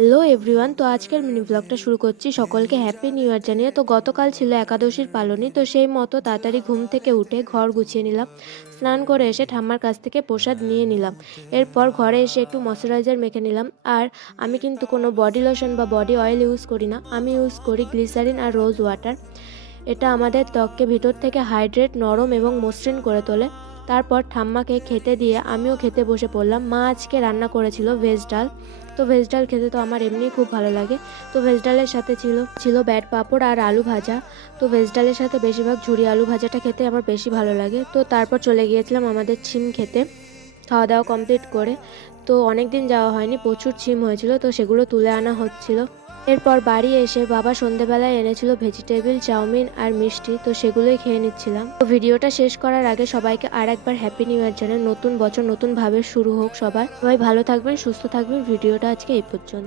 Hello everyone, তো আজকের mini ব্লগটা শুরু করছি সকলকে হ্যাপি নিউ ইয়ার জানিয়ে। তো গতকাল ছিল একাদশীর পালনী, তো সেই মতো তাড়াতাড়ি ঘুম থেকে উঠে ঘর গুছিয়ে নিলাম। স্নান করে এসে ঠাম্মার কাছ থেকে প্রসাদ নিয়ে নিলাম। এরপর ঘরে এসে একটু ময়শ্চারাইজার মেখে নিলাম। আর আমি কিন্তু কোনো বডি লোশন বা বডি অয়েল ইউজ করি না, আমি ইউজ করি গ্লিসারিন আর রোজ ওয়াটার। এটা আমাদের ত্বককে ভিতর থেকে হাইড্রেট, নরম এবং মসৃণ করে তোলে। তারপর ঠাম্মাকে খেতে দিয়ে আমিও খেতে বসে পড়লাম। মা আজকে রান্না করেছিল ভেজ ডাল। তো ভেজ ডাল খেতে তো আমার এমনিই খুব ভালো লাগে। তো ভেজ ডালের সাথে ছিল ব্যাট পাঁপড় আর আলু ভাজা। তো ভেজ ডালের সাথে বেশিরভাগ ঝুরি আলু ভাজাটা খেতে আমার বেশি ভালো লাগে। তো তারপর চলে গিয়েছিলাম আমাদের ছিম খেতে, খাওয়া দাওয়া কমপ্লিট করে। তো অনেক দিন যাওয়া হয়নি, প্রচুর ছিম হয়েছিল, তো সেগুলো তুলে আনা হচ্ছিল। এরপর বাড়ি এসে বাবা সন্ধেবেলায় এনেছিল ভেজিটেবিল চাউমিন আর মিষ্টি, তো সেগুলোই খেয়ে নিচ্ছিলাম। তো ভিডিওটা শেষ করার আগে সবাইকে আর একবার হ্যাপি নিউ ইয়ার জানাই। নতুন বছর নতুন ভাবে শুরু হোক, সবাই ভালো থাকবেন, সুস্থ থাকবেন। ভিডিওটা আজকে এই পর্যন্ত।